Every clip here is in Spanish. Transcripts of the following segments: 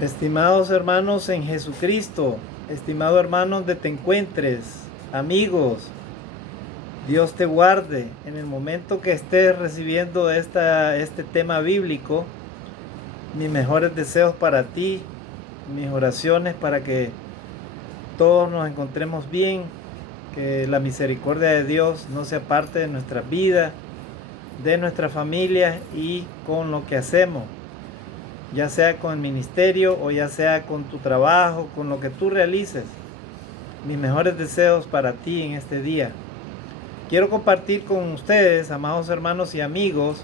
Estimados hermanos en Jesucristo, estimados hermanos donde te encuentres, amigos, Dios te guarde. En el momento que estés recibiendo este tema bíblico, mis mejores deseos para ti, mis oraciones para que todos nos encontremos bien, que la misericordia de Dios no sea parte de nuestra vida, de nuestra familia y con lo que hacemos, ya sea con el ministerio o ya sea con tu trabajo, con lo que tú realices. Mis mejores deseos para ti en este día. Quiero compartir con ustedes, amados hermanos y amigos,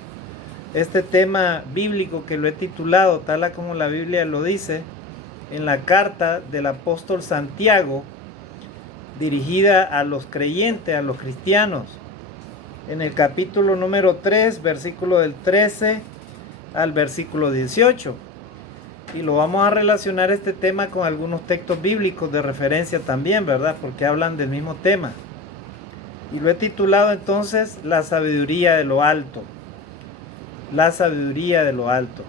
este tema bíblico que lo he titulado, tal como la Biblia lo dice, en la carta del apóstol Santiago, dirigida a los creyentes, a los cristianos, en el capítulo número 3, versículo del 13 al versículo 18. Y lo vamos a relacionar este tema con algunos textos bíblicos de referencia también, ¿verdad? Porque hablan del mismo tema. Y lo he titulado entonces La sabiduría de lo alto. La sabiduría de lo alto.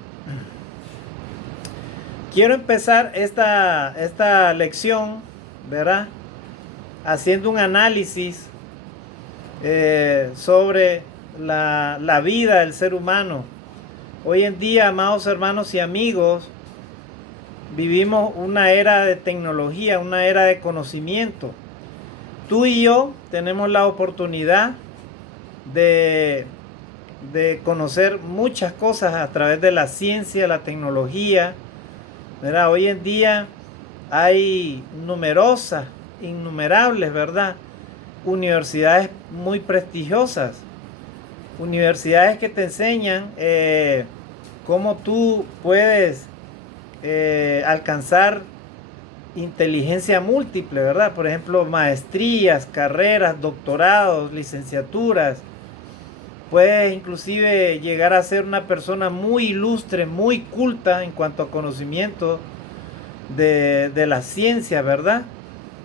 Quiero empezar esta lección, ¿verdad? Haciendo un análisis sobre la vida del ser humano. Hoy en día, amados hermanos y amigos, vivimos una era de tecnología, una era de conocimiento. Tú y yo tenemos la oportunidad de conocer muchas cosas a través de la ciencia, la tecnología, ¿verdad? Hoy en día hay innumerables, ¿verdad? Universidades muy prestigiosas, universidades que te enseñan cómo tú puedes alcanzar inteligencia múltiple, ¿verdad? Por ejemplo, maestrías, carreras, doctorados, licenciaturas. Puedes inclusive llegar a ser una persona muy ilustre, muy culta en cuanto a conocimiento de la ciencia, ¿verdad?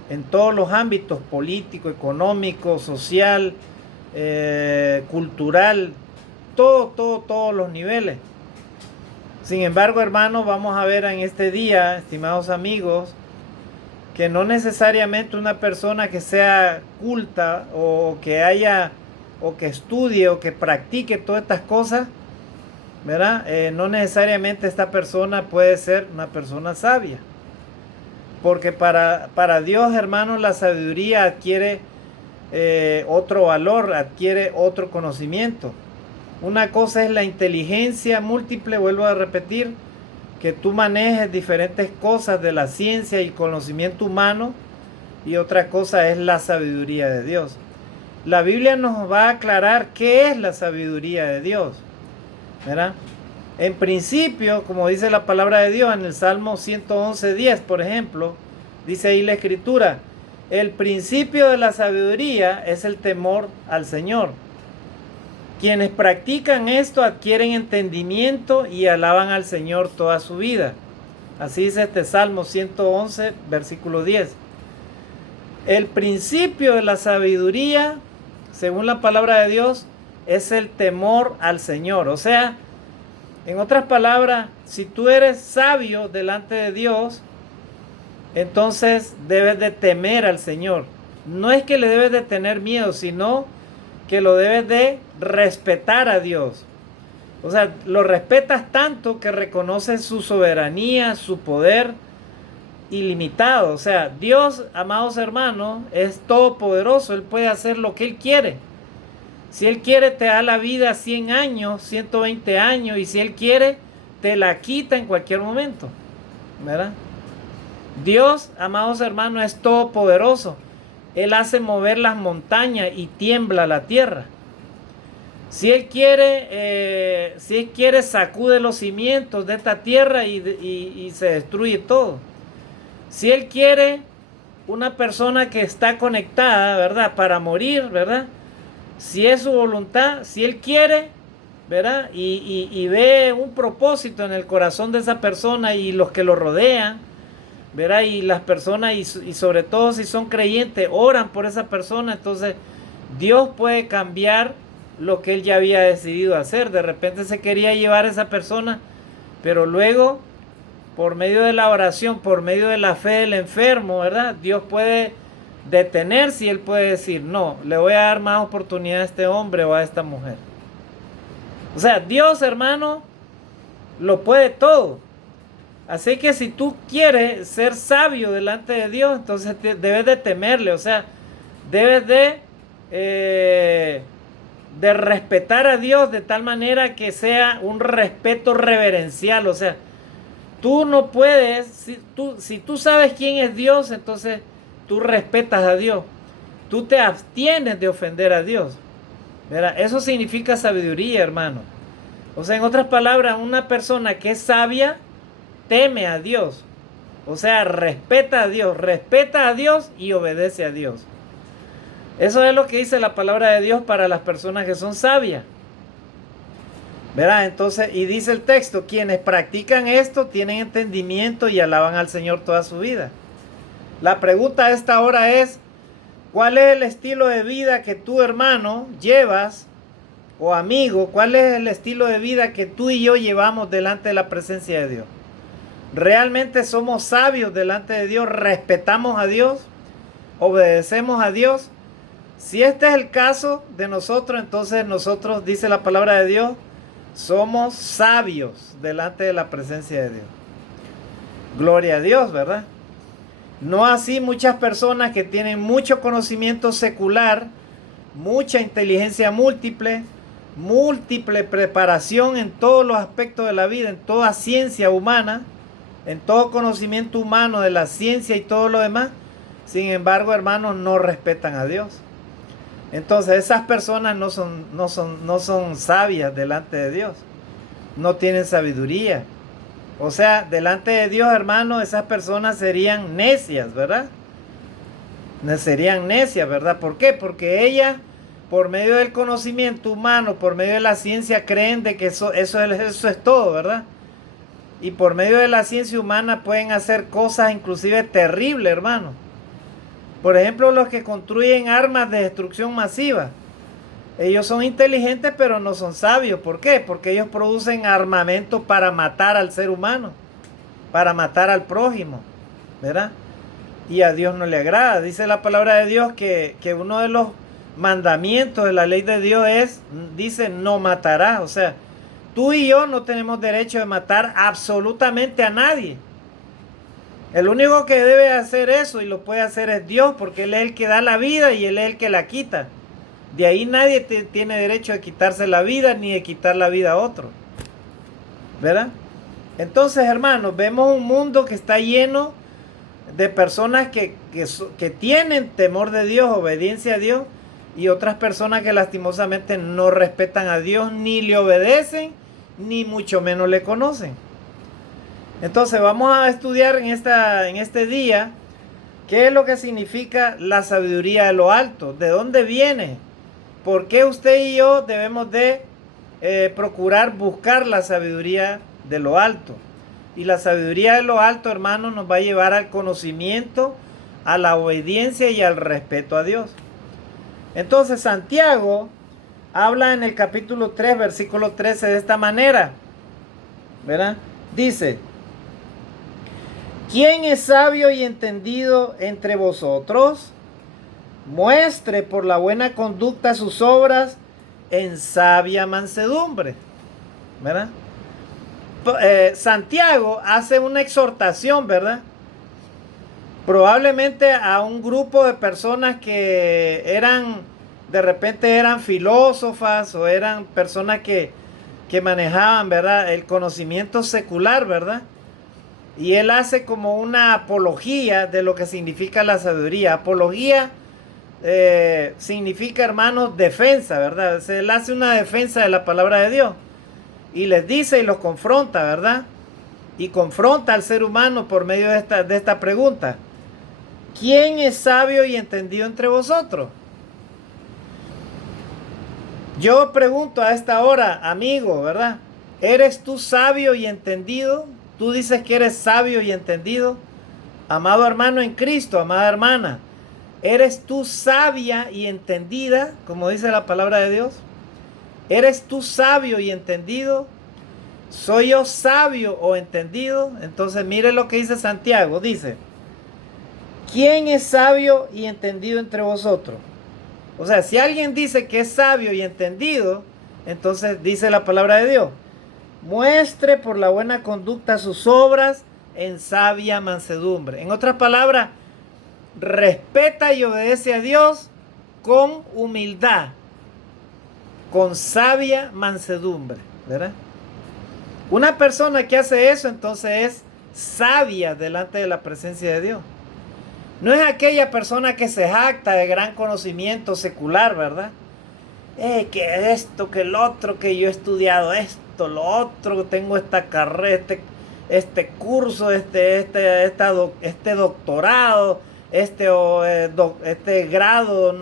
En todos los ámbitos, político, económico, social, cultural, todos los niveles. Sin embargo, hermanos, vamos a ver en este día, estimados amigos, que no necesariamente una persona que sea culta o que estudie o que practique todas estas cosas, ¿verdad? No necesariamente esta persona puede ser una persona sabia. Porque para Dios, hermanos, la sabiduría adquiere otro valor, adquiere otro conocimiento. Una cosa es la inteligencia múltiple, vuelvo a repetir, que tú manejes diferentes cosas de la ciencia y conocimiento humano, y otra cosa es la sabiduría de Dios. La Biblia nos va a aclarar qué es la sabiduría de Dios, ¿verdad? En principio, como dice la palabra de Dios en el Salmo 111:10, por ejemplo, dice ahí la Escritura: el principio de la sabiduría es el temor al Señor. Quienes practican esto adquieren entendimiento y alaban al Señor toda su vida. Así dice este Salmo 111, versículo 10. El principio de la sabiduría, según la palabra de Dios, es el temor al Señor. O sea, en otras palabras, si tú eres sabio delante de Dios, entonces debes de temer al Señor. No es que le debes de tener miedo, sino que lo debes de respetar a Dios. O sea, lo respetas tanto que reconoces su soberanía, su poder ilimitado. O sea, Dios, amados hermanos, es todopoderoso. Él puede hacer lo que Él quiere. Si Él quiere, te da la vida 100 años, 120 años, y si Él quiere, te la quita en cualquier momento, ¿verdad? Dios, amados hermanos, es todopoderoso. Él hace mover las montañas y tiembla la tierra. Si Él quiere, sacude los cimientos de esta tierra y se destruye todo. Si Él quiere, una persona que está conectada, ¿verdad?, para morir, ¿verdad?, si es su voluntad, si Él quiere, ¿verdad?, y ve un propósito en el corazón de esa persona y los que lo rodean, ¿verdad?, y las personas, y sobre todo si son creyentes, oran por esa persona, entonces Dios puede cambiar lo que Él ya había decidido hacer. De repente se quería llevar a esa persona, pero luego por medio de la oración, por medio de la fe del enfermo, ¿verdad? Dios puede detenerse y Él puede decir, no, le voy a dar más oportunidad a este hombre o a esta mujer. O sea, Dios, hermano, lo puede todo. Así que si tú quieres ser sabio delante de Dios, entonces debes de temerle, o sea, debes de respetar a Dios de tal manera que sea un respeto reverencial. O sea, tú no puedes, si tú sabes quién es Dios, entonces tú respetas a Dios. Tú te abstienes de ofender a Dios. ¿Verdad? Eso significa sabiduría, hermano. O sea, en otras palabras, una persona que es sabia teme a Dios. O sea, respeta a Dios y obedece a Dios. Eso es lo que dice la palabra de Dios para las personas que son sabias. ¿Verdad? Entonces, y dice el texto, quienes practican esto tienen entendimiento y alaban al Señor toda su vida. La pregunta a esta hora es, ¿cuál es el estilo de vida que tú, hermano, llevas? O amigo, ¿cuál es el estilo de vida que tú y yo llevamos delante de la presencia de Dios? ¿Realmente somos sabios delante de Dios? ¿Respetamos a Dios? ¿Obedecemos a Dios? Si este es el caso de nosotros, entonces nosotros, dice la palabra de Dios, somos sabios delante de la presencia de Dios. Gloria a Dios, ¿verdad? No así muchas personas que tienen mucho conocimiento secular, mucha inteligencia múltiple preparación en todos los aspectos de la vida, en toda ciencia humana, en todo conocimiento humano de la ciencia y todo lo demás. Sin embargo, hermanos, no respetan a Dios. Entonces esas personas no son sabias delante de Dios. No tienen sabiduría. O sea, delante de Dios, hermanos, esas personas serían necias, ¿verdad? Serían necias, ¿verdad? ¿Por qué? Porque ellas, por medio del conocimiento humano, por medio de la ciencia, creen de que eso es todo, ¿verdad? Y por medio de la ciencia humana pueden hacer cosas inclusive terribles, hermano. Por ejemplo, los que construyen armas de destrucción masiva. Ellos son inteligentes, pero no son sabios. ¿Por qué? Porque ellos producen armamento para matar al ser humano, para matar al prójimo, ¿verdad? Y a Dios no le agrada. Dice la palabra de Dios que uno de los mandamientos de la ley de Dios dice, no matarás. O sea, tú y yo no tenemos derecho de matar absolutamente a nadie. El único que debe hacer eso y lo puede hacer es Dios, porque Él es el que da la vida y Él es el que la quita. De ahí nadie tiene derecho de quitarse la vida ni de quitar la vida a otro, ¿verdad? Entonces, hermanos, vemos un mundo que está lleno de personas que tienen temor de Dios, obediencia a Dios, y otras personas que lastimosamente no respetan a Dios, ni le obedecen, ni mucho menos le conocen. Entonces vamos a estudiar en este día qué es lo que significa la sabiduría de lo alto, de dónde viene, por qué usted y yo debemos de procurar buscar la sabiduría de lo alto. Y la sabiduría de lo alto, hermanos, nos va a llevar al conocimiento, a la obediencia y al respeto a Dios. Entonces Santiago habla en el capítulo 3, versículo 13 de esta manera, ¿verdad? Dice, ¿quién es sabio y entendido entre vosotros? Muestre por la buena conducta sus obras en sabia mansedumbre, ¿verdad? Santiago hace una exhortación, ¿verdad? Probablemente a un grupo de personas que de repente eran filósofas o eran personas que manejaban, ¿verdad?, el conocimiento secular, ¿verdad? Y él hace como una apología de lo que significa la sabiduría. Apología significa, hermanos, defensa, ¿verdad? Él hace una defensa de la palabra de Dios. Y les dice y los confronta, ¿verdad? Y confronta al ser humano por medio de esta pregunta. ¿Quién es sabio y entendido entre vosotros? Yo pregunto a esta hora, amigo, ¿verdad? ¿Eres tú sabio y entendido? ¿Tú dices que eres sabio y entendido? Amado hermano en Cristo, amada hermana, ¿eres tú sabia y entendida, como dice la palabra de Dios? ¿Eres tú sabio y entendido? ¿Soy yo sabio o entendido? Entonces mire lo que dice Santiago. Dice, ¿quién es sabio y entendido entre vosotros? O sea, si alguien dice que es sabio y entendido, entonces dice la palabra de Dios, muestre por la buena conducta sus obras en sabia mansedumbre. En otras palabras, respeta y obedece a Dios con humildad, con sabia mansedumbre, ¿verdad? Una persona que hace eso entonces es sabia delante de la presencia de Dios. No es aquella persona que se jacta de gran conocimiento secular, ¿verdad? Que esto, que el otro, que yo he estudiado esto, lo otro, tengo esta carrera, este curso, este doctorado, este grado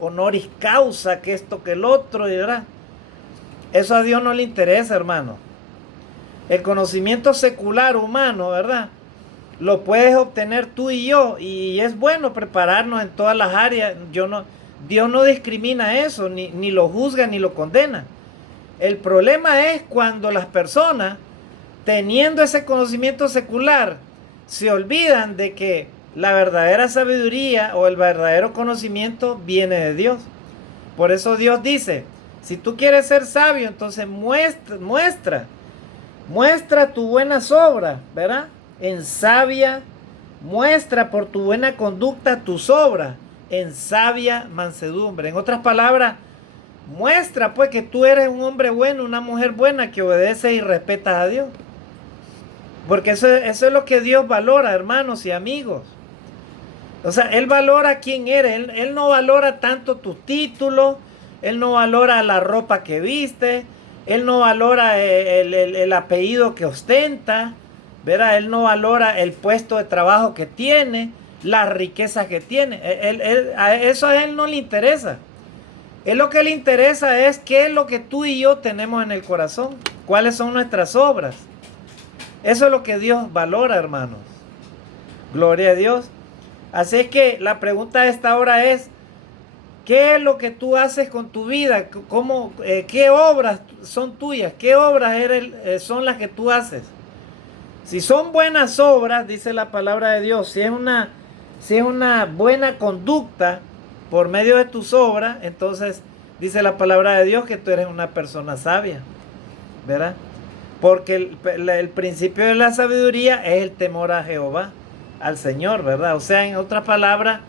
honoris causa, que esto, que el otro, ¿verdad? Eso a Dios no le interesa, hermano. El conocimiento secular humano, ¿verdad? Lo puedes obtener tú y yo, y es bueno prepararnos en todas las áreas. Dios no discrimina eso, ni lo juzga ni lo condena. El problema es cuando las personas, teniendo ese conocimiento secular, se olvidan de que la verdadera sabiduría o el verdadero conocimiento viene de Dios. Por eso Dios dice, si tú quieres ser sabio, entonces muestra tu buenas obras, ¿verdad? En sabia, muestra por tu buena conducta tus obras en sabia mansedumbre. En otras palabras, muestra pues que tú eres un hombre bueno, una mujer buena que obedece y respeta a Dios. Porque eso es lo que Dios valora, hermanos y amigos. O sea, Él valora quién eres. Él no valora tanto tus títulos, Él no valora la ropa que viste, Él no valora el apellido que ostenta, ¿verdad? Él no valora el puesto de trabajo que tiene, las riquezas que tiene. Eso a Él no le interesa. Él lo que le interesa es qué es lo que tú y yo tenemos en el corazón, cuáles son nuestras obras. Eso es lo que Dios valora, hermanos. Gloria a Dios. Así es que la pregunta de esta hora es, ¿qué es lo que tú haces con tu vida? ¿Qué obras son tuyas? ¿Qué obras son las que tú haces? Si son buenas obras, dice la palabra de Dios, si es una buena conducta por medio de tus obras, entonces dice la palabra de Dios que tú eres una persona sabia, ¿verdad? Porque el principio de la sabiduría es el temor a Jehová, al Señor, ¿verdad? O sea, en otras palabras,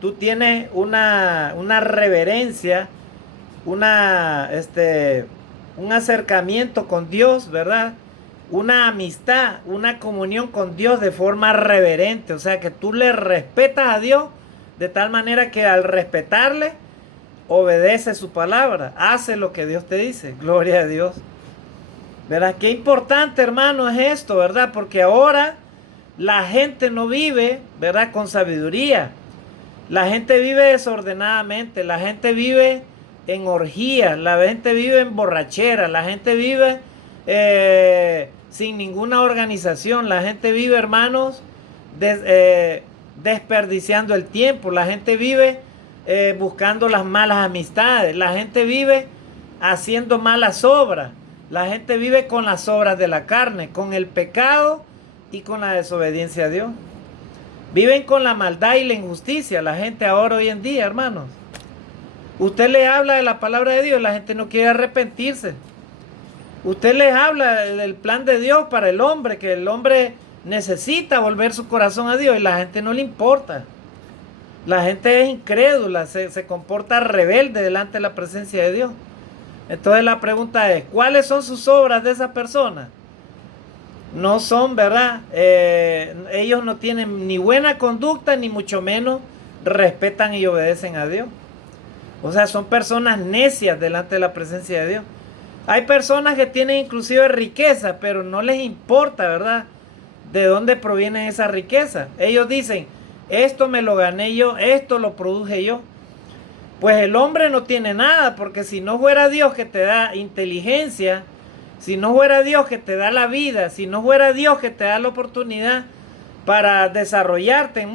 tú tienes una reverencia, un acercamiento con Dios, ¿verdad? Una amistad, una comunión con Dios de forma reverente. O sea, que tú le respetas a Dios de tal manera que al respetarle, obedece su palabra, hace lo que Dios te dice. Gloria a Dios. ¿Verdad? Qué importante, hermano, es esto, ¿verdad? Porque ahora la gente no vive, ¿verdad?, con sabiduría. La gente vive desordenadamente, la gente vive en orgías, la gente vive en borrachera, la gente vive sin ninguna organización, la gente vive, hermanos, desperdiciando el tiempo, la gente vive buscando las malas amistades, la gente vive haciendo malas obras, la gente vive con las obras de la carne, con el pecado y con la desobediencia a Dios. Viven con la maldad y la injusticia la gente ahora hoy en día, hermanos. Usted le habla de la palabra de Dios, la gente no quiere arrepentirse. Usted les habla del plan de Dios para el hombre, que el hombre necesita volver su corazón a Dios y la gente no le importa. La gente es incrédula, se comporta rebelde delante de la presencia de Dios. Entonces la pregunta es, ¿cuáles son sus obras de esa persona? No son, ¿verdad? Ellos no tienen ni buena conducta, ni mucho menos respetan y obedecen a Dios. O sea, son personas necias delante de la presencia de Dios. Hay personas que tienen inclusive riqueza, pero no les importa, ¿verdad?, de dónde proviene esa riqueza. Ellos dicen, esto me lo gané yo, esto lo produje yo. Pues el hombre no tiene nada, porque si no fuera Dios que te da inteligencia, si no fuera Dios que te da la vida, si no fuera Dios que te da la oportunidad para desarrollarte en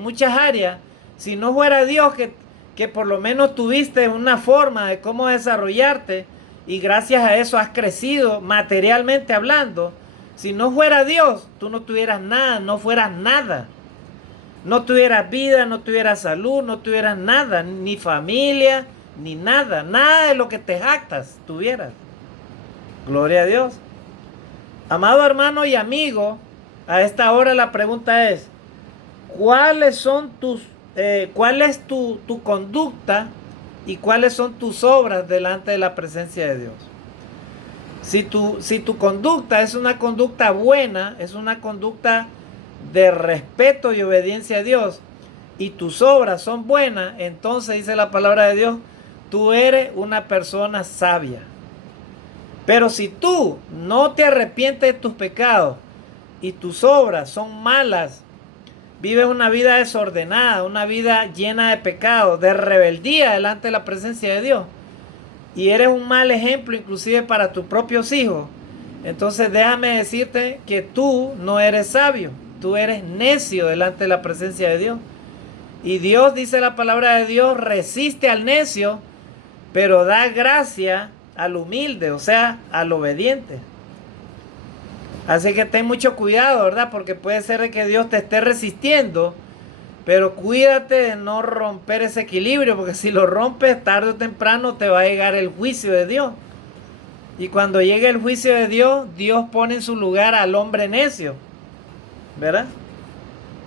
muchas áreas, si no fuera Dios que por lo menos tuviste una forma de cómo desarrollarte y gracias a eso has crecido materialmente hablando. Si no fuera Dios, tú no tuvieras nada, no fueras nada. No tuvieras vida, no tuvieras salud, no tuvieras nada, ni familia, ni nada. Nada de lo que te jactas tuvieras. Gloria a Dios. Amado hermano y amigo, a esta hora la pregunta es, ¿cuál es tu conducta y cuáles son tus obras delante de la presencia de Dios? Si tu conducta es una conducta buena, es una conducta de respeto y obediencia a Dios, y tus obras son buenas, entonces dice la palabra de Dios, tú eres una persona sabia. Pero si tú no te arrepientes de tus pecados y tus obras son malas, vives una vida desordenada, una vida llena de pecado, de rebeldía delante de la presencia de Dios, y eres un mal ejemplo inclusive para tus propios hijos, entonces déjame decirte que tú no eres sabio, tú eres necio delante de la presencia de Dios. Y Dios, dice la palabra de Dios, resiste al necio, pero da gracia al humilde, o sea, al obediente. Así que ten mucho cuidado, ¿verdad? Porque puede ser que Dios te esté resistiendo, pero cuídate de no romper ese equilibrio, porque si lo rompes, tarde o temprano te va a llegar el juicio de Dios. Y cuando llegue el juicio de Dios, Dios pone en su lugar al hombre necio, ¿verdad?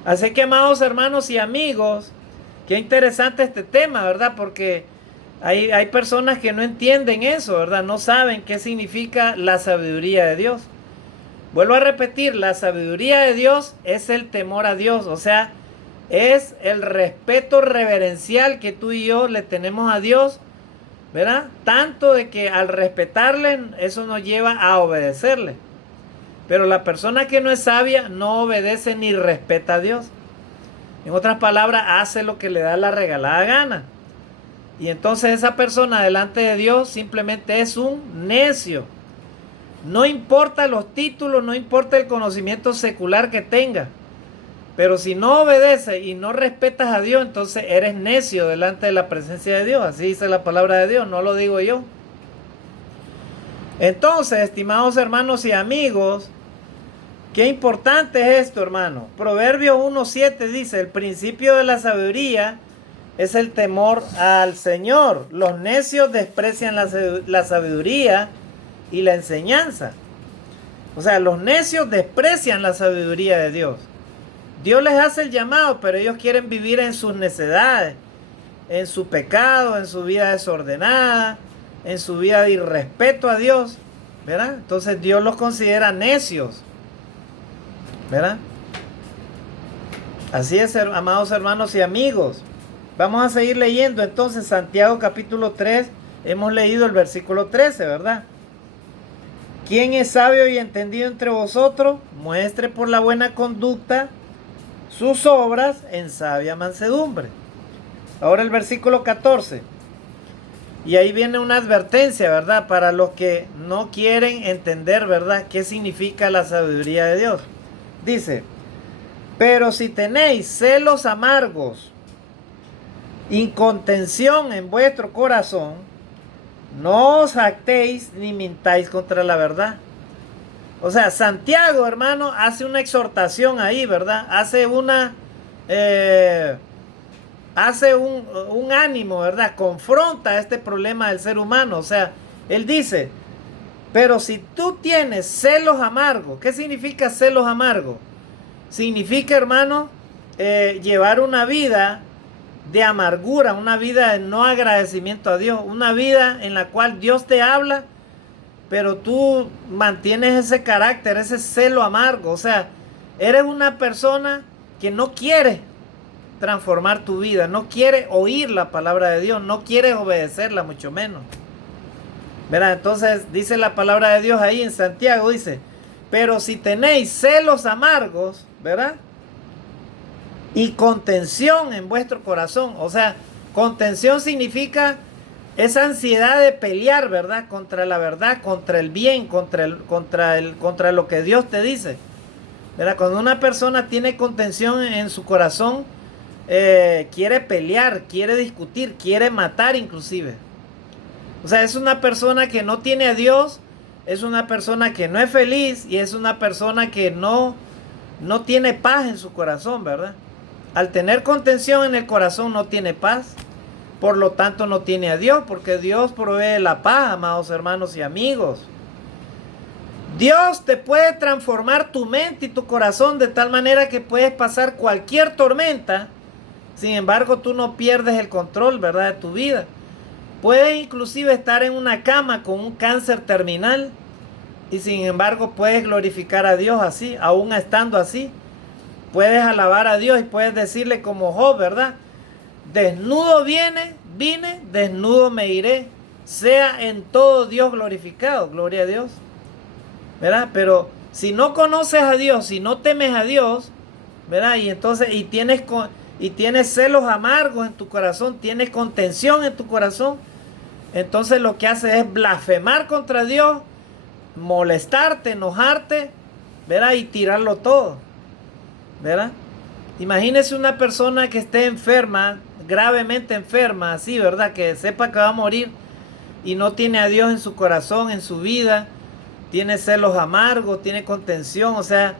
Así que, amados hermanos y amigos, qué interesante este tema, ¿verdad? Porque hay personas que no entienden eso, ¿verdad? No saben qué significa la sabiduría de Dios. Vuelvo a repetir, la sabiduría de Dios es el temor a Dios, o sea, es el respeto reverencial que tú y yo le tenemos a Dios, ¿verdad? Tanto de que al respetarle, eso nos lleva a obedecerle. Pero la persona que no es sabia no obedece ni respeta a Dios. En otras palabras, hace lo que le da la regalada gana. Y entonces esa persona delante de Dios simplemente es un necio. No importa los títulos, no importa el conocimiento secular que tenga. Pero si no obedeces y no respetas a Dios, entonces eres necio delante de la presencia de Dios. Así dice la palabra de Dios, no lo digo yo. Entonces, estimados hermanos y amigos, qué importante es esto, hermano. Proverbios 1:7 dice, el principio de la sabiduría es el temor al Señor. Los necios desprecian la sabiduría y la enseñanza. O sea, los necios desprecian la sabiduría de Dios. Dios les hace el llamado, pero ellos quieren vivir en sus necedades, en su pecado, en su vida desordenada, en su vida de irrespeto a Dios, ¿verdad? Entonces Dios los considera necios, ¿verdad? Así es, amados hermanos y amigos. Vamos a seguir leyendo entonces Santiago capítulo 3. Hemos leído el versículo 13, ¿verdad? ¿Quién es sabio y entendido entre vosotros? Muestre por la buena conducta sus obras en sabia mansedumbre. Ahora el versículo 14. Y ahí viene una advertencia, ¿verdad? Para los que no quieren entender, ¿verdad? ¿Qué significa la sabiduría de Dios? Dice, pero si tenéis celos amargos, incontención en vuestro corazón, no os jactéis ni mintáis contra la verdad. O sea, Santiago, hermano, hace una exhortación ahí, ¿verdad? Hace un ánimo, ¿verdad? Confronta este problema del ser humano. O sea, él dice, pero si tú tienes celos amargos, ¿qué significa celos amargos? Significa, hermano, llevar una vida de amargura, una vida de no agradecimiento a Dios, una vida en la cual Dios te habla, pero tú mantienes ese carácter, ese celo amargo. O sea, eres una persona que no quiere transformar tu vida, no quiere oír la palabra de Dios, no quiere obedecerla, mucho menos. ¿Verdad? Entonces dice la palabra de Dios ahí en Santiago, dice, pero si tenéis celos amargos, ¿verdad? Y contención en vuestro corazón. O sea, contención significa esa ansiedad de pelear, ¿verdad? Contra la verdad, contra el bien, contra lo que Dios te dice. ¿Verdad? Cuando una persona tiene contención en su corazón, quiere pelear, quiere discutir, quiere matar inclusive. O sea, es una persona que no tiene a Dios, es una persona que no es feliz y es una persona que no tiene paz en su corazón, ¿verdad? Al tener contención en el corazón no tiene paz, por lo tanto no tiene a Dios, porque Dios provee la paz, amados hermanos y amigos. Dios te puede transformar tu mente y tu corazón de tal manera que puedes pasar cualquier tormenta. Sin embargo, tú no pierdes el control, ¿verdad?, de tu vida. Puedes inclusive estar en una cama con un cáncer terminal y sin embargo puedes glorificar a Dios así, aún estando así. Puedes alabar a Dios y puedes decirle como Job, ¿verdad? Desnudo vine, desnudo me iré. Sea en todo Dios glorificado, gloria a Dios. ¿Verdad? Pero si no conoces a Dios, si no temes a Dios, ¿verdad? Y entonces, y tienes celos amargos en tu corazón, tienes contención en tu corazón, entonces lo que haces es blasfemar contra Dios, molestarte, enojarte, ¿verdad? Y tirarlo todo, ¿verdad? Imagínese una persona que esté enferma, gravemente enferma, así, ¿verdad? Que sepa que va a morir y no tiene a Dios en su corazón, en su vida, tiene celos amargos, tiene contención, o sea,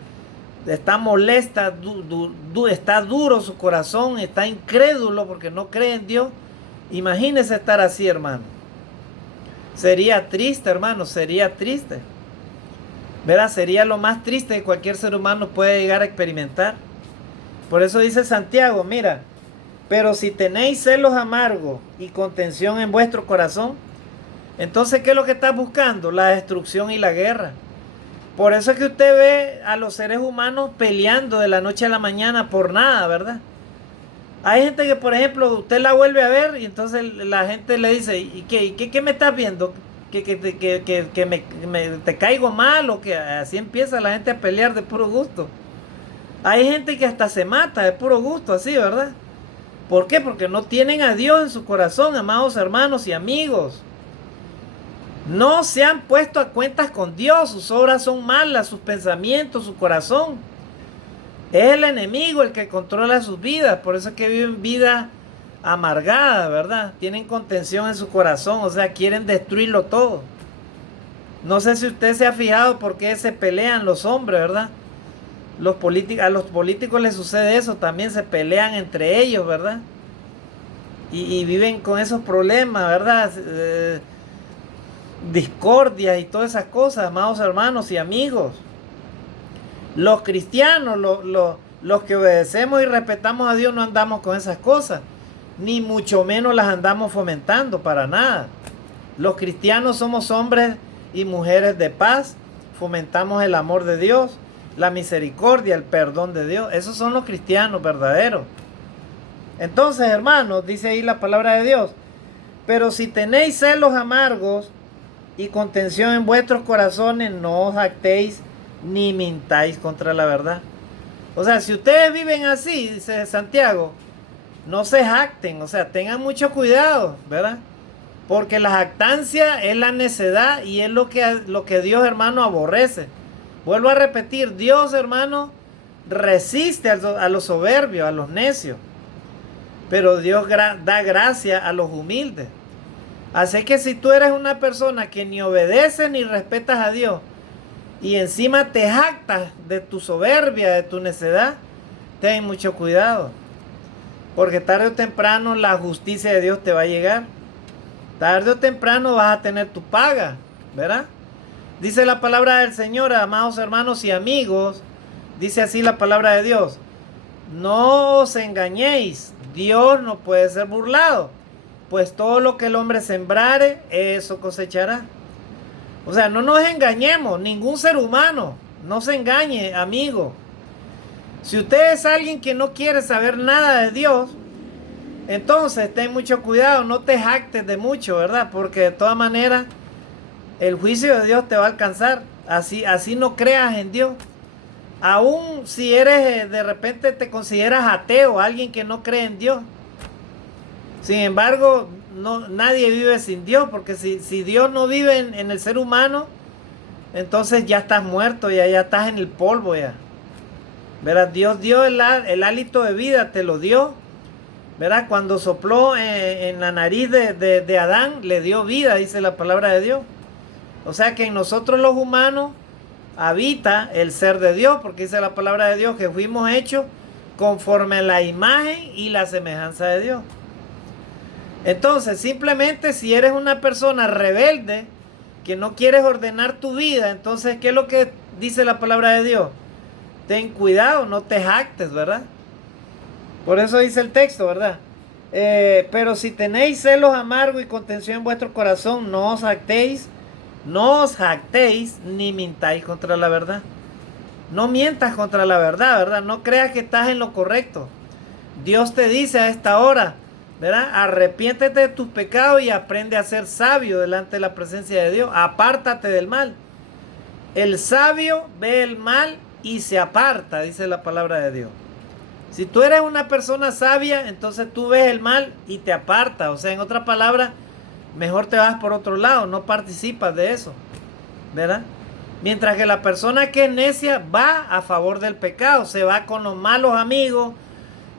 está molesta, está duro su corazón, está incrédulo porque no cree en Dios. Imagínese estar así, hermano. Sería triste, hermano, sería triste. ¿Verdad? Sería lo más triste que cualquier ser humano puede llegar a experimentar. Por eso dice Santiago, mira, pero si tenéis celos amargos y contención en vuestro corazón, entonces, ¿qué es lo que estás buscando? La destrucción y la guerra. Por eso es que usted ve a los seres humanos peleando de la noche a la mañana por nada, ¿verdad? Hay gente que, por ejemplo, usted la vuelve a ver y entonces la gente le dice, ¿y qué me estás viendo? ¿Que te caigo mal? O que así empieza la gente a pelear de puro gusto. Hay gente que hasta se mata de puro gusto, así, ¿verdad? ¿Por qué? Porque no tienen a Dios en su corazón, amados hermanos y amigos. No se han puesto a cuentas con Dios, sus obras son malas, sus pensamientos, su corazón. Es el enemigo el que controla sus vidas, por eso es que viven vida amargada, ¿verdad? Tienen contención en su corazón, o sea, quieren destruirlo todo. No sé si usted se ha fijado por qué se pelean los hombres, ¿verdad? A los políticos les sucede eso, también se pelean entre ellos, ¿verdad? Y viven con esos problemas, ¿verdad? Discordias y todas esas cosas, amados hermanos y amigos. Los cristianos, los que obedecemos y respetamos a Dios, no andamos con esas cosas, ni mucho menos las andamos fomentando, para nada. Los cristianos somos hombres y mujeres de paz, fomentamos el amor de Dios, la misericordia, el perdón de Dios. Esos son los cristianos verdaderos. Entonces, hermanos, dice ahí la palabra de Dios, pero si tenéis celos amargos y contención en vuestros corazones, no os jactéis ni mintáis contra la verdad. O sea, si ustedes viven así, dice Santiago, no se jacten, o sea, tengan mucho cuidado, ¿verdad? Porque la jactancia es la necedad y es lo que Dios, hermano, aborrece. Vuelvo a repetir, Dios, hermano, resiste a los soberbios, a los necios, pero Dios da gracia a los humildes. Así que si tú eres una persona que ni obedeces ni respetas a Dios y encima te jactas de tu soberbia, de tu necedad, ten mucho cuidado, porque tarde o temprano la justicia de Dios te va a llegar. Tarde o temprano vas a tener tu paga, ¿verdad? Dice la palabra del Señor, amados hermanos y amigos, dice así la palabra de Dios: no os engañéis, Dios no puede ser burlado, pues todo lo que el hombre sembrare, eso cosechará. O sea, no nos engañemos, ningún ser humano, no se engañe, amigo. Si usted es alguien que no quiere saber nada de Dios, entonces ten mucho cuidado, no te jactes de mucho, ¿verdad? Porque de todas maneras el juicio de Dios te va a alcanzar. Así no creas en Dios. Aún si eres, de repente te consideras ateo, alguien que no cree en Dios. Sin embargo, nadie vive sin Dios, porque si Dios no vive en el ser humano, entonces ya estás muerto, ya estás en el polvo ya. Verás, Dios dio el hálito de vida, te lo dio. ¿verdad? Cuando sopló en la nariz de Adán, le dio vida, dice la palabra de Dios. O sea que en nosotros los humanos habita el ser de Dios, porque dice la palabra de Dios que fuimos hechos conforme a la imagen y la semejanza de Dios. Entonces, simplemente si eres una persona rebelde, que no quieres ordenar tu vida, entonces, ¿qué es lo que dice la palabra de Dios? Ten cuidado, no te jactes, ¿verdad? Por eso dice el texto, ¿verdad? Pero si tenéis celos amargos y contención en vuestro corazón, no os jactéis ni mintáis contra la verdad. No mientas contra la verdad, ¿verdad? No creas que estás en lo correcto. Dios te dice a esta hora, ¿verdad? Arrepiéntete de tus pecados y aprende a ser sabio delante de la presencia de Dios. Apártate del mal. El sabio ve el mal y se aparta, dice la palabra de Dios. Si tú eres una persona sabia, entonces tú ves el mal y te apartas. O sea, en otras palabras, mejor te vas por otro lado, no participas de eso, ¿verdad? Mientras que la persona que es necia va a favor del pecado, se va con los malos amigos,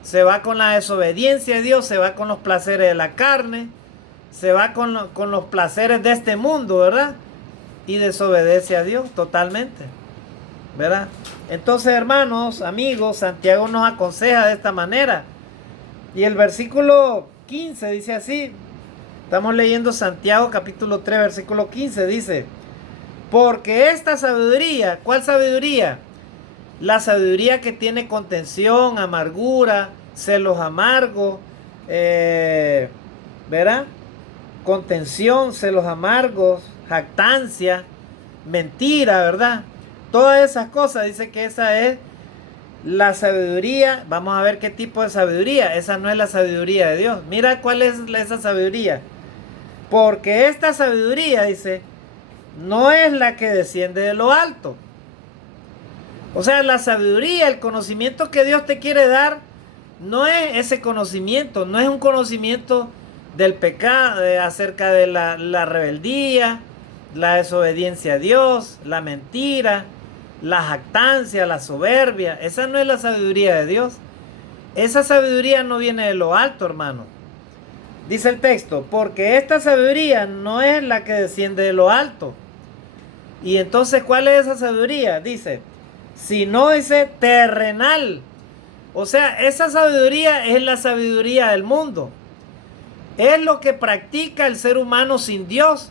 se va con la desobediencia de Dios, se va con los placeres de la carne, se va con los placeres de este mundo, ¿verdad? Y desobedece a Dios totalmente, ¿verdad? Entonces, hermanos, amigos, Santiago nos aconseja de esta manera. Y el versículo 15 dice así. Estamos leyendo Santiago capítulo 3, versículo 15. Dice, porque esta sabiduría, ¿cuál sabiduría? La sabiduría que tiene contención, amargura, celos amargos, ¿verdad? Contención, celos amargos, jactancia, mentira, ¿verdad? Todas esas cosas, dice que esa es la sabiduría. Vamos a ver qué tipo de sabiduría. Esa no es la sabiduría de Dios. Mira cuál es esa sabiduría. Porque esta sabiduría, dice, no es la que desciende de lo alto. O sea, la sabiduría, el conocimiento que Dios te quiere dar, no es ese conocimiento, no es un conocimiento del pecado, acerca de la rebeldía, la desobediencia a Dios, la mentira, la jactancia, la soberbia. Esa no es la sabiduría de Dios. Esa sabiduría no viene de lo alto, hermano. Dice el texto, porque esta sabiduría no es la que desciende de lo alto. Y entonces, ¿cuál es esa sabiduría? Dice, sino dice terrenal. O sea, esa sabiduría es la sabiduría del mundo. Es lo que practica el ser humano sin Dios.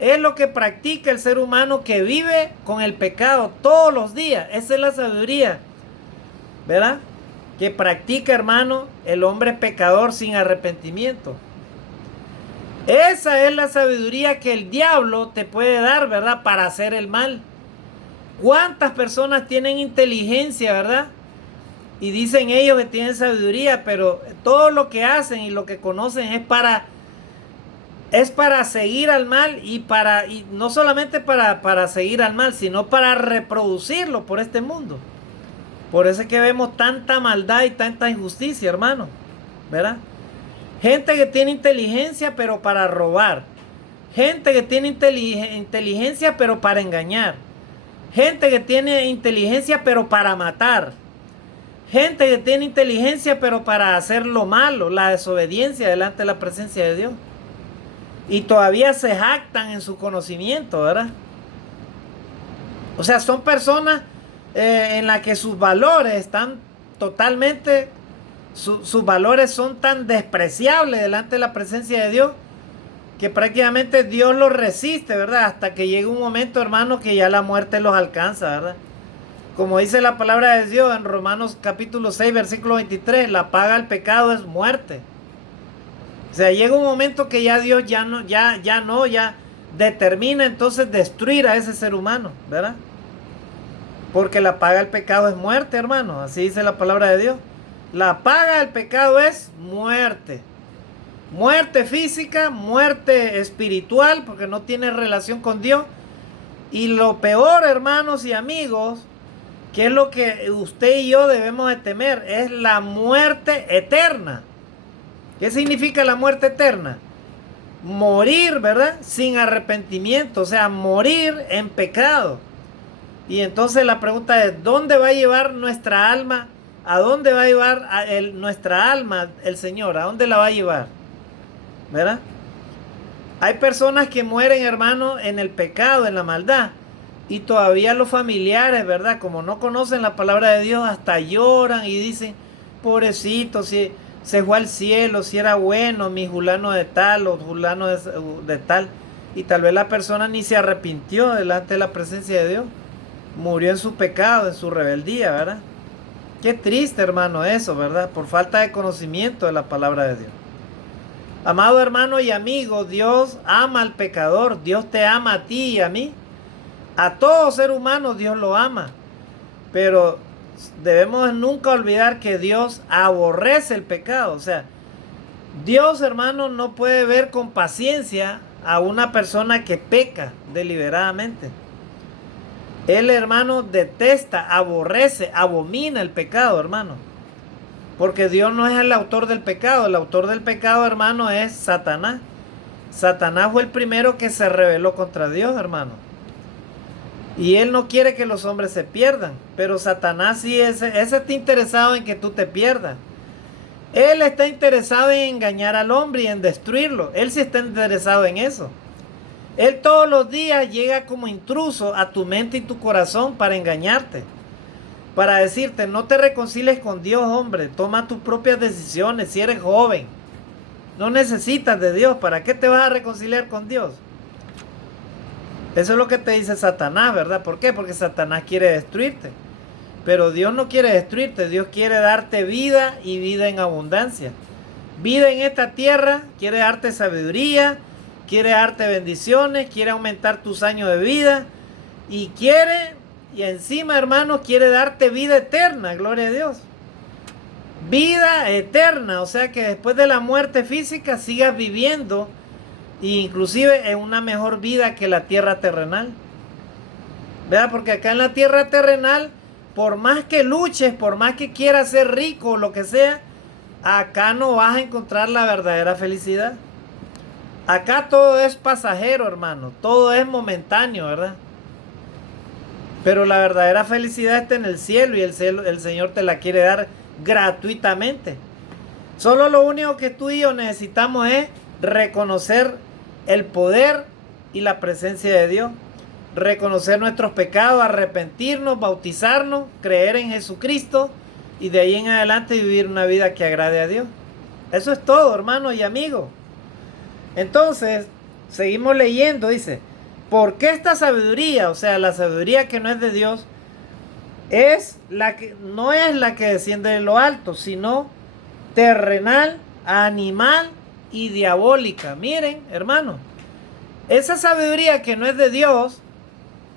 Es lo que practica el ser humano que vive con el pecado todos los días. Esa es la sabiduría, ¿verdad? Que practica, hermano, el hombre pecador sin arrepentimiento. Esa es la sabiduría que el diablo te puede dar, ¿verdad? Para hacer el mal. ¿Cuántas personas tienen inteligencia, verdad? Y dicen ellos que tienen sabiduría, pero todo lo que hacen y lo que conocen es para seguir al mal y no solamente para seguir al mal, sino para reproducirlo por este mundo. Por eso es que vemos tanta maldad y tanta injusticia, hermano, ¿verdad? Gente que tiene inteligencia pero para robar. Gente que tiene inteligencia pero para engañar. Gente que tiene inteligencia pero para matar. Gente que tiene inteligencia pero para hacer lo malo, la desobediencia delante de la presencia de Dios. Y todavía se jactan en su conocimiento, ¿verdad? O sea, son personas en las que sus valores están totalmente, sus valores son tan despreciables delante de la presencia de Dios, que prácticamente Dios los resiste, ¿verdad? Hasta que llegue un momento, hermano, que ya la muerte los alcanza, ¿verdad? Como dice la palabra de Dios en Romanos capítulo 6, versículo 23, la paga del pecado es muerte. O sea, llega un momento que ya Dios ya determina entonces destruir a ese ser humano, ¿verdad? Porque la paga del pecado es muerte, hermano. Así dice la palabra de Dios. La paga del pecado es muerte. Muerte física, muerte espiritual, porque no tiene relación con Dios. Y lo peor, hermanos y amigos, que es lo que usted y yo debemos de temer, es la muerte eterna. ¿Qué significa la muerte eterna? Morir, ¿verdad? Sin arrepentimiento, o sea, morir en pecado. Y entonces la pregunta es, ¿dónde va a llevar nuestra alma ¿A dónde va a llevar nuestra alma el Señor? ¿A dónde la va a llevar? ¿Verdad? Hay personas que mueren, hermano, en el pecado, en la maldad. Y todavía los familiares, ¿verdad? Como no conocen la palabra de Dios, hasta lloran y dicen, pobrecito, si se fue al cielo, si era bueno, mi fulano de tal o fulano de tal. Y tal vez la persona ni se arrepintió delante de la presencia de Dios. Murió en su pecado, en su rebeldía, ¿verdad? Qué triste, hermano, eso, ¿verdad? Por falta de conocimiento de la palabra de Dios. Amado hermano y amigo, Dios ama al pecador. Dios te ama a ti y a mí. A todo ser humano Dios lo ama. Pero debemos nunca olvidar que Dios aborrece el pecado. O sea, Dios, hermano, no puede ver con paciencia a una persona que peca deliberadamente. Él, hermano, detesta, aborrece, abomina el pecado, hermano. Porque Dios no es el autor del pecado. El autor del pecado, hermano, es Satanás. Satanás fue el primero que se rebeló contra Dios, hermano. Y él no quiere que los hombres se pierdan. Pero Satanás sí, ese está interesado en que tú te pierdas. Él está interesado en engañar al hombre y en destruirlo. Él sí está interesado en eso. Él todos los días llega como intruso a tu mente y tu corazón para engañarte. Para decirte, no te reconcilies con Dios, hombre. Toma tus propias decisiones si eres joven. No necesitas de Dios. ¿Para qué te vas a reconciliar con Dios? Eso es lo que te dice Satanás, ¿verdad? ¿Por qué? Porque Satanás quiere destruirte. Pero Dios no quiere destruirte. Dios quiere darte vida y vida en abundancia. Vida en esta tierra. Quiere darte sabiduría. Quiere darte bendiciones. Quiere aumentar tus años de vida. Y encima, hermanos, quiere darte vida eterna. Gloria a Dios. Vida eterna. O sea que después de la muerte física sigas viviendo. Inclusive en una mejor vida que la tierra terrenal. ¿Verdad? Porque acá en la tierra terrenal, por más que luches, por más que quieras ser rico o lo que sea, acá no vas a encontrar la verdadera felicidad. Acá todo es pasajero, hermano. Todo es momentáneo, ¿verdad? Pero la verdadera felicidad está en el cielo y el Señor te la quiere dar gratuitamente. Solo lo único que tú y yo necesitamos es reconocer el poder y la presencia de Dios. Reconocer nuestros pecados, arrepentirnos, bautizarnos, creer en Jesucristo y de ahí en adelante vivir una vida que agrade a Dios. Eso es todo, hermano y amigo. Entonces, seguimos leyendo, dice, ¿por qué esta sabiduría? O sea, la sabiduría que no es de Dios no es la que desciende de lo alto, sino terrenal, animal y diabólica. Miren, hermano, esa sabiduría que no es de Dios,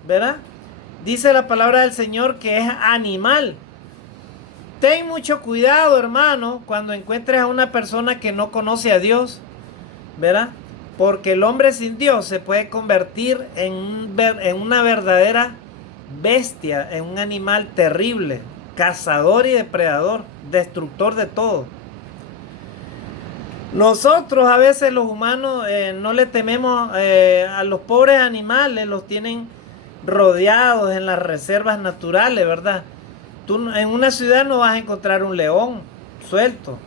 ¿verdad? Dice la palabra del Señor que es animal. Ten mucho cuidado, hermano, cuando encuentres a una persona que no conoce a Dios, ¿verdad? Porque el hombre sin Dios se puede convertir en una verdadera bestia, en un animal terrible, cazador y depredador, destructor de todo. Nosotros a veces los humanos no le tememos a los pobres animales, los tienen rodeados en las reservas naturales, ¿verdad? Tú en una ciudad no vas a encontrar un león suelto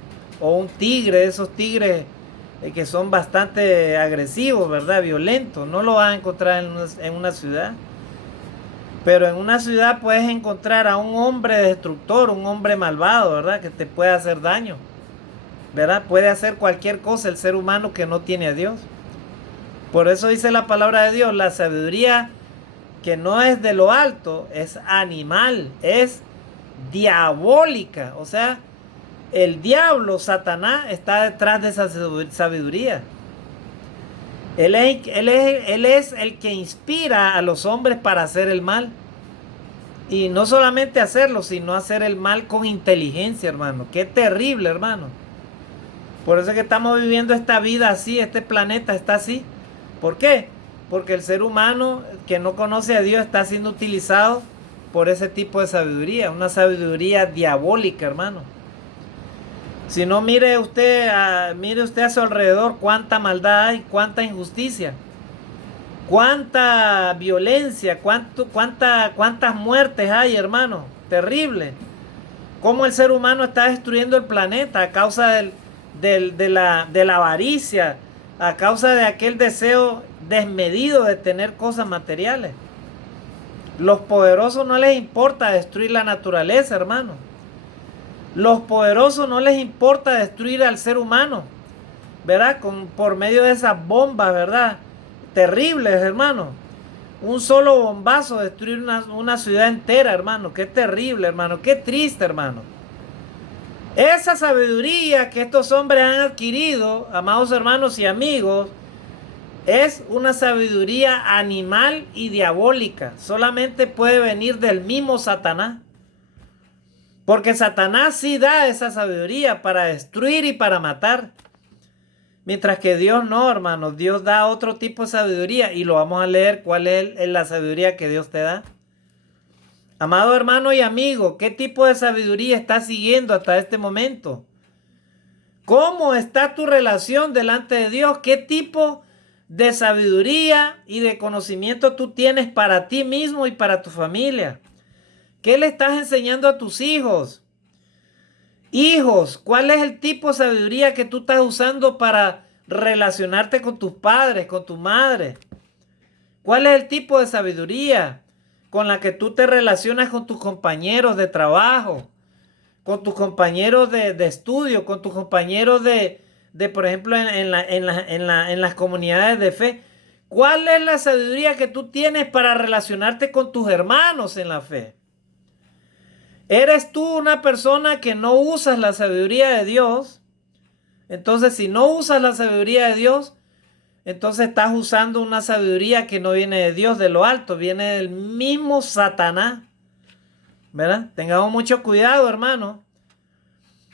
o un tigre, esos tigres que son bastante agresivos, ¿verdad? Violentos, no lo vas a encontrar en una ciudad. Pero en una ciudad puedes encontrar a un hombre destructor, un hombre malvado, ¿verdad? Que te puede hacer daño, ¿verdad? Puede hacer cualquier cosa el ser humano que no tiene a Dios. Por eso dice la palabra de Dios, la sabiduría que no es de lo alto, es animal, es diabólica. O sea, el diablo, Satanás, está detrás de esa sabiduría. Él es el que inspira a los hombres para hacer el mal. Y no solamente hacerlo, sino hacer el mal con inteligencia, hermano. Qué terrible, hermano. Por eso es que estamos viviendo esta vida así, este planeta está así. ¿Por qué? Porque el ser humano que no conoce a Dios está siendo utilizado por ese tipo de sabiduría, una sabiduría diabólica, hermano. Si no, mire usted a su alrededor cuánta maldad hay, cuánta injusticia, cuánta violencia, cuántas muertes hay, hermano. Terrible. cómo el ser humano está destruyendo el planeta a causa de la avaricia, a causa de aquel deseo desmedido de tener cosas materiales. Los poderosos no les importa destruir la naturaleza, hermano. Los poderosos no les importa destruir al ser humano, ¿verdad? Por medio de esas bombas, ¿verdad? Terribles, hermano. Un solo bombazo destruir una ciudad entera, hermano. Qué terrible, hermano. Qué triste, hermano. Esa sabiduría que estos hombres han adquirido, amados hermanos y amigos, es una sabiduría animal y diabólica. Solamente puede venir del mismo Satanás. Porque Satanás sí da esa sabiduría para destruir y para matar. Mientras que Dios no, hermanos. Dios da otro tipo de sabiduría. Y lo vamos a leer cuál es la sabiduría que Dios te da. Amado hermano y amigo, ¿qué tipo de sabiduría estás siguiendo hasta este momento? ¿Cómo está tu relación delante de Dios? ¿Qué tipo de sabiduría y de conocimiento tú tienes para ti mismo y para tu familia? ¿Qué le estás enseñando a tus hijos? Hijos, ¿cuál es el tipo de sabiduría que tú estás usando para relacionarte con tus padres, con tu madre? ¿Cuál es el tipo de sabiduría con la que tú te relacionas con tus compañeros de trabajo, con tus compañeros de estudio, con tus compañeros por ejemplo, en las comunidades de fe? ¿Cuál es la sabiduría que tú tienes para relacionarte con tus hermanos en la fe? ¿Eres tú una persona que no usas la sabiduría de Dios? Entonces, si no usas la sabiduría de Dios, entonces estás usando una sabiduría que no viene de Dios, de lo alto, viene del mismo Satanás. ¿Verdad? Tengamos mucho cuidado, hermano.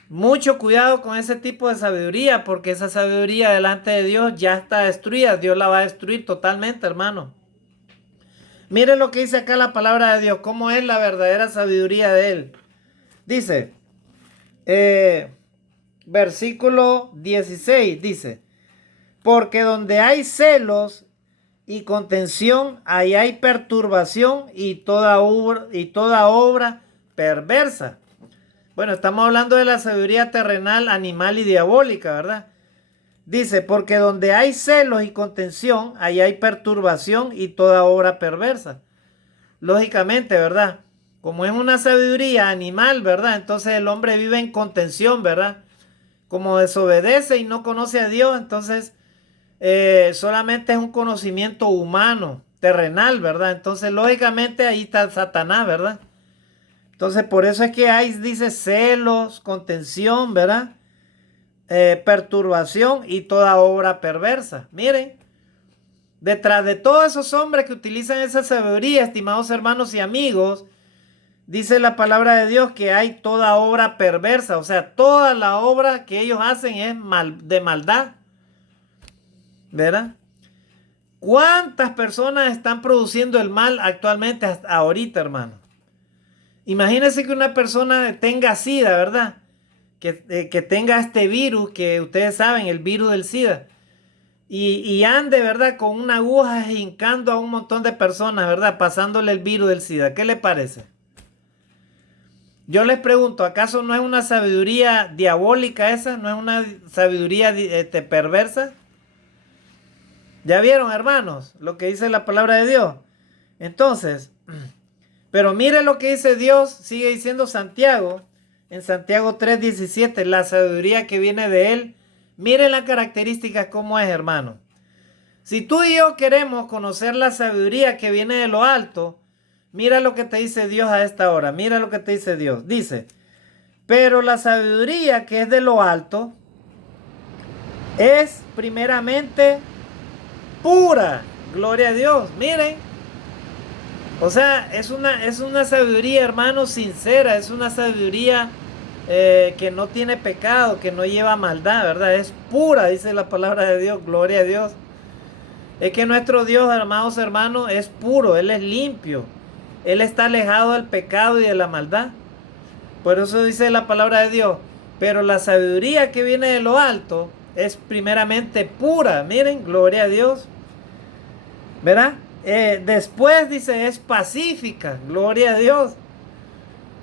Mucho cuidado con ese tipo de sabiduría, porque esa sabiduría delante de Dios ya está destruida. Dios la va a destruir totalmente, hermano. Miren lo que dice acá la palabra de Dios, cómo es la verdadera sabiduría de Él. Dice, versículo 16, dice, porque donde hay celos y contención, ahí hay perturbación y toda obra perversa. Bueno, estamos hablando de la sabiduría terrenal, animal y diabólica, ¿verdad? Dice, porque donde hay celos y contención, ahí hay perturbación y toda obra perversa. Lógicamente, ¿verdad? Como es una sabiduría animal, ¿verdad? Entonces el hombre vive en contención, ¿verdad? Como desobedece y no conoce a Dios, entonces solamente es un conocimiento humano, terrenal, ¿verdad? Entonces lógicamente ahí está Satanás, ¿verdad? Entonces por eso es que hay, dice, celos, contención, ¿verdad? Perturbación y toda obra perversa. Miren, detrás de todos esos hombres que utilizan esa sabiduría, estimados hermanos y amigos, dice la palabra de Dios que hay toda obra perversa. O sea, toda la obra que ellos hacen es de maldad. ¿Verdad? ¿Cuántas personas están produciendo el mal actualmente hasta ahorita, hermano? Imagínense que una persona tenga SIDA, ¿verdad? Que tenga este virus, que ustedes saben, el virus del SIDA. Y ande, ¿verdad? Con una aguja hincando a un montón de personas, ¿verdad? Pasándole el virus del SIDA. ¿Qué le parece? Yo les pregunto, ¿acaso no es una sabiduría diabólica esa? ¿No es una sabiduría perversa? ¿Ya vieron, hermanos, lo que dice la palabra de Dios? Entonces, pero mire lo que dice Dios, sigue diciendo Santiago, en Santiago 3:17, la sabiduría que viene de Él. Miren las características cómo es, hermano. Si tú y yo queremos conocer la sabiduría que viene de lo alto, mira lo que te dice Dios a esta hora. Mira lo que te dice Dios. Dice, pero la sabiduría que es de lo alto es primeramente pura. Gloria a Dios. Miren. O sea, es una sabiduría, hermano, sincera. Es una sabiduría que no tiene pecado, que no lleva maldad, ¿verdad? Es pura, dice la palabra de Dios. Gloria a Dios. Es que nuestro Dios, amados hermanos, es puro. Él es limpio. Él está alejado del pecado y de la maldad. Por eso dice la palabra de Dios. Pero la sabiduría que viene de lo alto es primeramente pura. Miren, gloria a Dios. ¿Verdad? Después dice es pacífica. Gloria a Dios.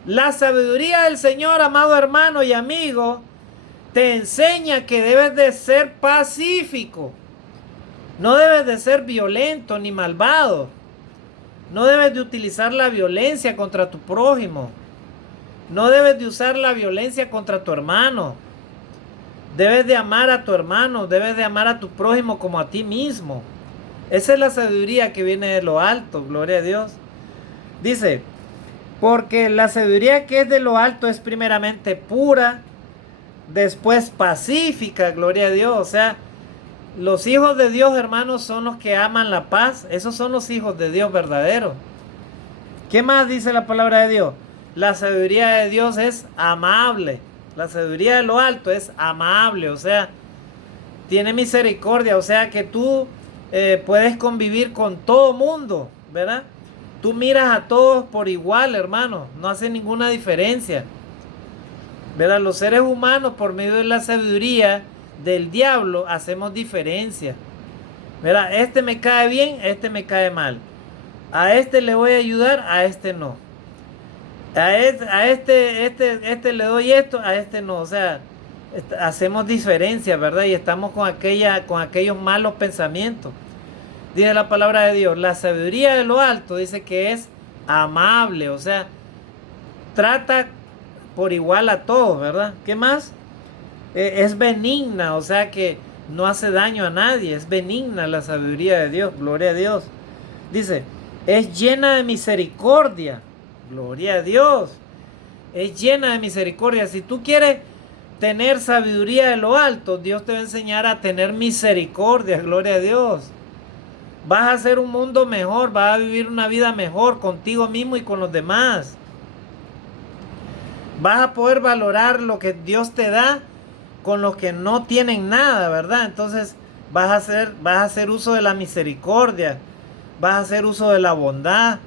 La sabiduría del Señor, amado hermano y amigo, te enseña que debes de ser pacífico. No debes de ser violento ni malvado. No debes de utilizar la violencia contra tu prójimo. No debes de usar la violencia contra tu hermano. Debes de amar a tu hermano, debes de amar a tu prójimo como a ti mismo. Esa es la sabiduría que viene de lo alto, gloria a Dios. Dice, porque la sabiduría que es de lo alto es primeramente pura, después pacífica, gloria a Dios. O sea, los hijos de Dios, hermanos, son los que aman la paz. Esos son los hijos de Dios verdaderos. ¿Qué más dice la palabra de Dios? La sabiduría de Dios es amable. La sabiduría de lo alto es amable, o sea, tiene misericordia, o sea que tú puedes convivir con todo mundo, ¿verdad? Tú miras a todos por igual, hermano, no hace ninguna diferencia, ¿verdad? Los seres humanos, por medio de la sabiduría del diablo, hacemos diferencia, ¿verdad? Este me cae bien, este me cae mal. A este le voy a ayudar, a este no. A este le doy esto, a este no. O sea, hacemos diferencia, ¿verdad? Y estamos con aquellos malos pensamientos. Dice la palabra de Dios, la sabiduría de lo alto dice que es amable, o sea, trata por igual a todos, ¿verdad? ¿Qué más? Es benigna, o sea que no hace daño a nadie, es benigna la sabiduría de Dios, gloria a Dios. Dice, es llena de misericordia, gloria a Dios, es llena de misericordia. Si tú quieres tener sabiduría de lo alto, Dios te va a enseñar a tener misericordia, gloria a Dios. Vas a hacer un mundo mejor, vas a vivir una vida mejor contigo mismo y con los demás. Vas a poder valorar lo que Dios te da con los que no tienen nada, ¿verdad? Entonces vas a hacer uso de la misericordia, vas a hacer uso de la bondad,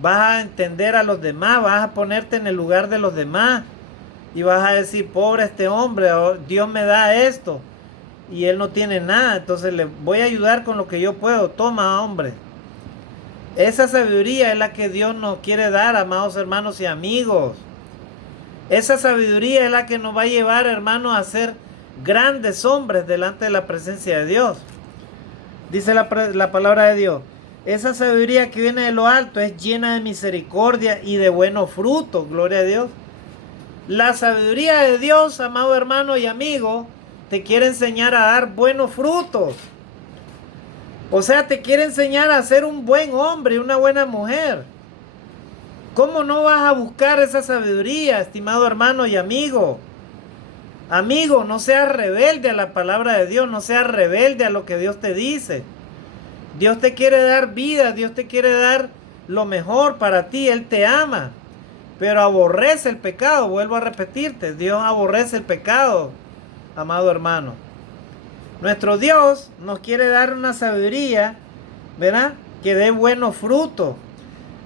vas a entender a los demás, vas a ponerte en el lugar de los demás y vas a decir, pobre este hombre, Dios me da esto y él no tiene nada, entonces le voy a ayudar con lo que yo puedo. Toma, hombre. Esa sabiduría es la que Dios nos quiere dar, amados hermanos y amigos. Esa sabiduría es la que nos va a llevar, hermanos, a ser grandes hombres delante de la presencia de Dios. Dice la palabra de Dios, esa sabiduría que viene de lo alto es llena de misericordia y de buenos frutos, gloria a Dios. La sabiduría de Dios, amado hermano y amigo, te quiere enseñar a dar buenos frutos. O sea, te quiere enseñar a ser un buen hombre y una buena mujer. ¿Cómo no vas a buscar esa sabiduría, estimado hermano y amigo? Amigo, no seas rebelde a la palabra de Dios, no seas rebelde a lo que Dios te dice. Dios te quiere dar vida, Dios te quiere dar lo mejor para ti, Él te ama. Pero aborrece el pecado, vuelvo a repetirte, Dios aborrece el pecado, amado hermano. Nuestro Dios nos quiere dar una sabiduría, ¿verdad? Que dé buenos frutos.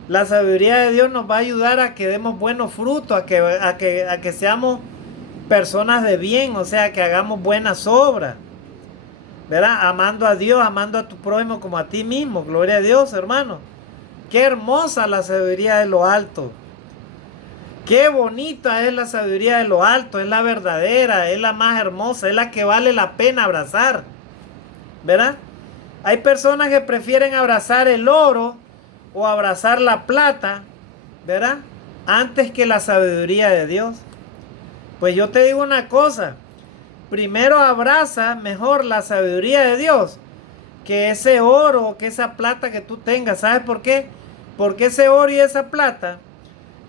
La sabiduría de Dios nos va a ayudar a que demos buenos frutos, a que seamos personas de bien, o sea, que hagamos buenas obras, ¿verdad? Amando a Dios, amando a tu prójimo como a ti mismo. Gloria a Dios, hermano. Qué hermosa la sabiduría de lo alto. Qué bonita es la sabiduría de lo alto. Es la verdadera, es la más hermosa, es la que vale la pena abrazar, ¿verdad? Hay personas que prefieren abrazar el oro o abrazar la plata, ¿verdad? Antes que la sabiduría de Dios. Pues yo te digo una cosa, primero abraza mejor la sabiduría de Dios que ese oro o que esa plata que tú tengas. ¿Sabes por qué? Porque ese oro y esa plata,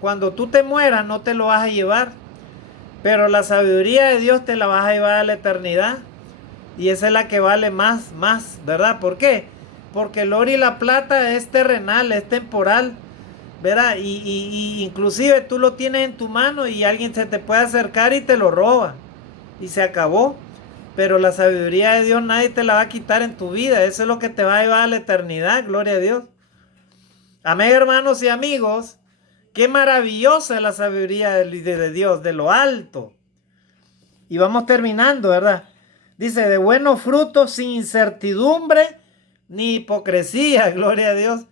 cuando tú te mueras no te lo vas a llevar, pero la sabiduría de Dios te la vas a llevar a la eternidad y esa es la que vale más, ¿verdad? ¿Por qué? Porque el oro y la plata es terrenal, es temporal, ¿verdad? Y inclusive tú lo tienes en tu mano y alguien se te puede acercar y te lo roba y se acabó. Pero la sabiduría de Dios nadie te la va a quitar en tu vida. Eso es lo que te va a llevar a la eternidad, gloria a Dios. Amén, hermanos y amigos. Qué maravillosa es la sabiduría de Dios, de lo alto. Y vamos terminando, ¿verdad? Dice, de buenos frutos sin incertidumbre ni hipocresía, gloria a Dios.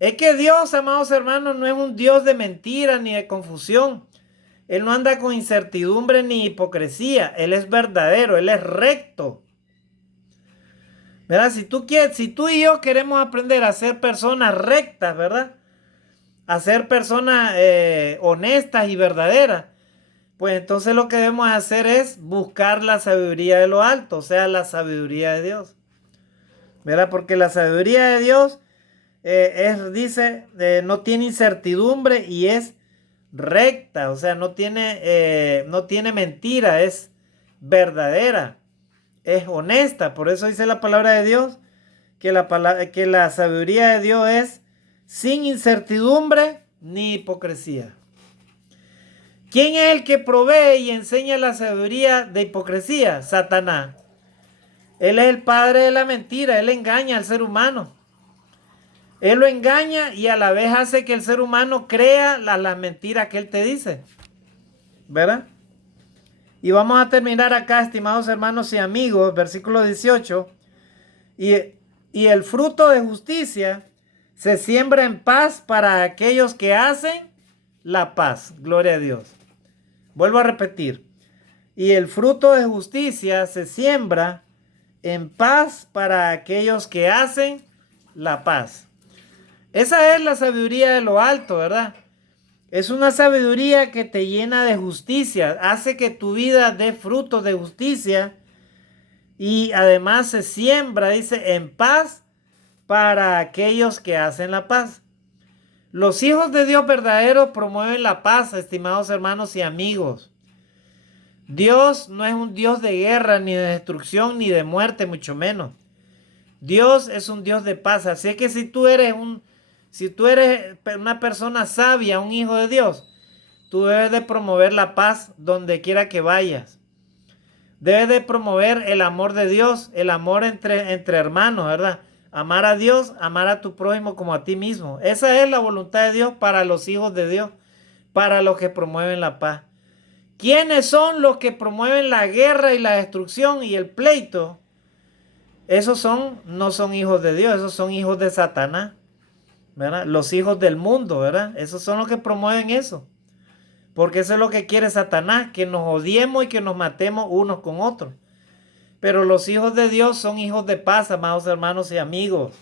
Es que Dios, amados hermanos, no es un Dios de mentira ni de confusión. Él no anda con incertidumbre ni hipocresía. Él es verdadero, Él es recto. ¿Verdad? Si tú y yo queremos aprender a ser personas rectas, ¿verdad? A ser personas honestas y verdaderas, pues entonces lo que debemos hacer es buscar la sabiduría de lo alto, o sea, la sabiduría de Dios. ¿Verdad? Porque la sabiduría de Dios no tiene incertidumbre y es recta, o sea, no tiene mentira, es verdadera, es honesta. Por eso dice la palabra de Dios que la sabiduría de Dios es sin incertidumbre ni hipocresía. ¿Quién es el que provee y enseña la sabiduría de hipocresía? Satanás. Él es el padre de la mentira, él engaña al ser humano. Él lo engaña y a la vez hace que el ser humano crea las mentiras que él te dice. ¿Verdad? Y vamos a terminar acá, estimados hermanos y amigos, versículo 18. Y el fruto de justicia se siembra en paz para aquellos que hacen la paz. Gloria a Dios. Vuelvo a repetir. Y el fruto de justicia se siembra en paz para aquellos que hacen la paz. Esa es la sabiduría de lo alto, ¿verdad? Es una sabiduría que te llena de justicia, hace que tu vida dé frutos de justicia y además se siembra, dice, en paz para aquellos que hacen la paz. Los hijos de Dios verdaderos promueven la paz, estimados hermanos y amigos. Dios no es un Dios de guerra, ni de destrucción, ni de muerte, mucho menos. Dios es un Dios de paz. Así que si tú eres una persona sabia, un hijo de Dios, tú debes de promover la paz donde quiera que vayas. Debes de promover el amor de Dios, el amor entre hermanos, ¿verdad? Amar a Dios, amar a tu prójimo como a ti mismo. Esa es la voluntad de Dios para los hijos de Dios, para los que promueven la paz. ¿Quiénes son los que promueven la guerra y la destrucción y el pleito? Esos no son hijos de Dios, esos son hijos de Satanás, ¿verdad? Los hijos del mundo, ¿verdad? Esos son los que promueven eso. Porque eso es lo que quiere Satanás, que nos odiemos y que nos matemos unos con otros. Pero los hijos de Dios son hijos de paz, amados hermanos y amigos.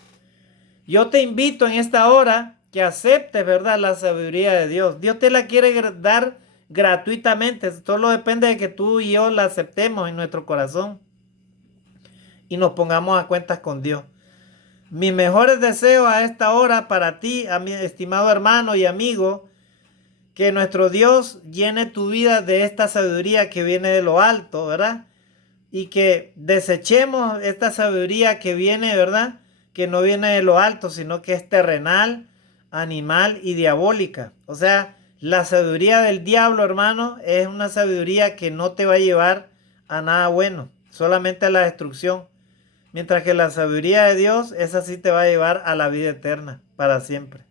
Yo te invito en esta hora que aceptes, ¿verdad?, la sabiduría de Dios. Dios te la quiere dar gratuitamente. Solo depende de que tú y yo la aceptemos en nuestro corazón y nos pongamos a cuentas con Dios. Mis mejores deseos a esta hora para ti, a mi estimado hermano y amigo, que nuestro Dios llene tu vida de esta sabiduría que viene de lo alto, ¿verdad? Y que desechemos esta sabiduría que viene, ¿verdad?, que no viene de lo alto, sino que es terrenal, animal y diabólica. O sea, la sabiduría del diablo, hermano, es una sabiduría que no te va a llevar a nada bueno, solamente a la destrucción. Mientras que la sabiduría de Dios, esa sí te va a llevar a la vida eterna, para siempre.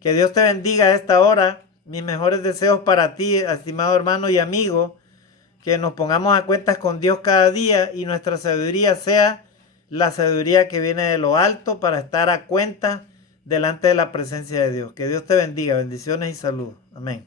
Que Dios te bendiga a esta hora. Mis mejores deseos para ti, estimado hermano y amigo, que nos pongamos a cuentas con Dios cada día y nuestra sabiduría sea la sabiduría que viene de lo alto para estar a cuenta delante de la presencia de Dios. Que Dios te bendiga. Bendiciones y salud. Amén.